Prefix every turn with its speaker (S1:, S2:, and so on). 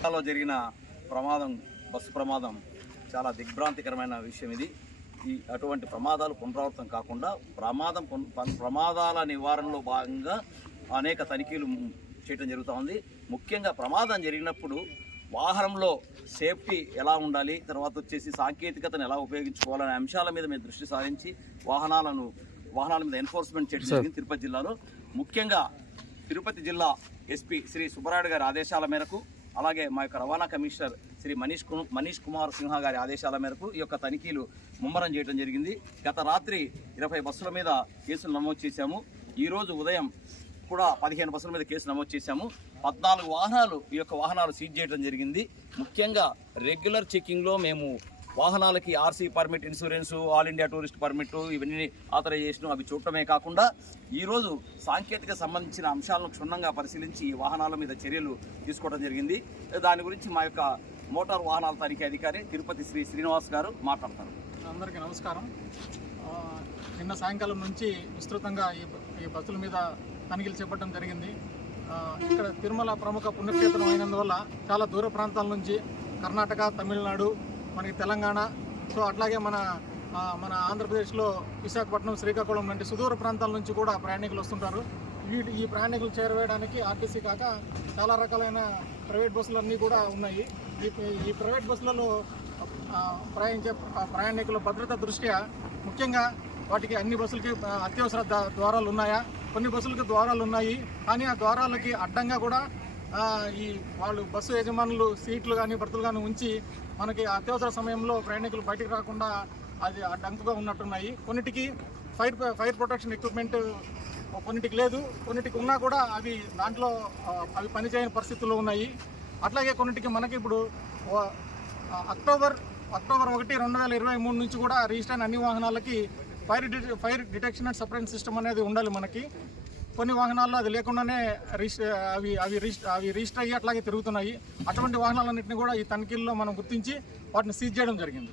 S1: జిల్లాలో జరిగిన ప్రమాదం బస్సు ప్రమాదం చాలా దిగ్భ్రాంతికరమైన విషయం ఇది. ఈ అటువంటి ప్రమాదాలు పునరావృతం కాకుండా ప్రమాదం ప్రమాదాల నివారణలో భాగంగా అనేక తనిఖీలు చేయడం జరుగుతూ ఉంది. ముఖ్యంగా ప్రమాదం జరిగినప్పుడు వాహనంలో సేఫ్టీ ఎలా ఉండాలి తర్వాత వచ్చేసి సాంకేతికతను ఎలా ఉపయోగించుకోవాలనే అంశాల మీద మేము దృష్టి సారించి వాహనాలను వాహనాల మీద ఎన్ఫోర్స్మెంట్ చేయడం జరిగింది తిరుపతి జిల్లాలో. ముఖ్యంగా తిరుపతి జిల్లా ఎస్పీ శ్రీ సుబ్బరాయుడు గారి ఆదేశాల మేరకు అలాగే మా యొక్క రవాణా కమిషనర్ శ్రీ మనీష్కు మనీష్ కుమార్ సిన్హా గారి ఆదేశాల మేరకు ఈ యొక్క తనిఖీలు ముమ్మరం చేయడం జరిగింది. గత రాత్రి ఇరవై బస్సుల మీద కేసులు నమోదు చేశాము. ఈరోజు ఉదయం కూడా పదిహేను బస్సుల మీద కేసు నమోదు చేశాము. పద్నాలుగు వాహనాలు ఈ యొక్క వాహనాలు సీజ్ చేయడం జరిగింది. ముఖ్యంగా రెగ్యులర్ చెకింగ్లో మేము వాహనాలకి RC permit insurance all India tourist permit ఇవన్నీ ఆథరైజేషన్ అవి చూడటమే కాకుండా ఈరోజు సాంకేతిక సంబంధించిన అంశాలను క్షుణ్ణంగా పరిశీలించి ఈ వాహనాల మీద చర్యలు తీసుకోవడం జరిగింది. దాని గురించి మా యొక్క మోటార్ వాహనాల తనిఖీ అధికారి తిరుపతి శ్రీ శ్రీనివాస్ గారు మాట్లాడతారు.
S2: అందరికీ నమస్కారం. నిన్న సాయంకాలం నుంచి విస్తృతంగా ఈ ఈ బస్సుల మీద తనిఖీలు చేపట్టడం జరిగింది. ఇక్కడ తిరుమల ప్రముఖ పుణ్యక్షేత్రం అయినందువల్ల చాలా దూర ప్రాంతాల నుంచి కర్ణాటక తమిళనాడు మనకి తెలంగాణ. సో అట్లాగే మన మన ఆంధ్రప్రదేశ్లో విశాఖపట్నం శ్రీకాకుళం వంటి సుదూర ప్రాంతాల నుంచి కూడా ప్రయాణికులు వస్తుంటారు. వీటి ఈ ప్రయాణికులు చేరవేయడానికి ఆర్టీసీ కాక చాలా రకాలైన ప్రైవేట్ బస్సులన్నీ కూడా ఉన్నాయి. ఈ ఈ ప్రైవేట్ బస్సులలో ప్రయాణించే ప్రయాణికుల భద్రత దృష్ట్యా ముఖ్యంగా వాటికి అన్ని బస్సులకి అత్యవసర ద- ద్వారాలు ఉన్నాయా? కొన్ని బస్సులకి ద్వారాలు ఉన్నాయి. కానీ ఆ ద్వారాలకి అడ్డంగా కూడా ఈ వాళ్ళు బస్సు యజమానులు సీట్లు కానీ భర్తలు కానీ ఉంచి మనకి అత్యవసర సమయంలో ప్రయాణికులు బయటికి రాకుండా అది అడ్డంకుగా ఉన్నట్టున్నాయి. కొన్నిటికి ఫైర్ ఫైర్ ప్రొటెక్షన్ ఎక్విప్మెంట్ కొన్నిటికి లేదు. కొన్నిటికి ఉన్నా కూడా అవి దాంట్లో అవి పనిచేయని పరిస్థితుల్లో ఉన్నాయి. అట్లాగే కొన్నిటికి మనకి ఇప్పుడు అక్టోబర్ అక్టోబర్ ఒకటి రెండు వేల ఇరవై మూడు నుంచి కూడా రిజిస్టర్ అయిన అన్ని వాహనాలకి fire fire detection and separate system అనేది ఉండాలి మనకి. కొన్ని వాహనాల్లో అది లేకుండానే అవి అవి అవి రిజిస్టర్ అయ్యి అట్లాగే తిరుగుతున్నాయి. అటువంటి వాహనాలన్నింటినీ కూడా ఈ తనిఖీల్లో మనం గుర్తించి వాటిని సీజ్ చేయడం జరిగింది.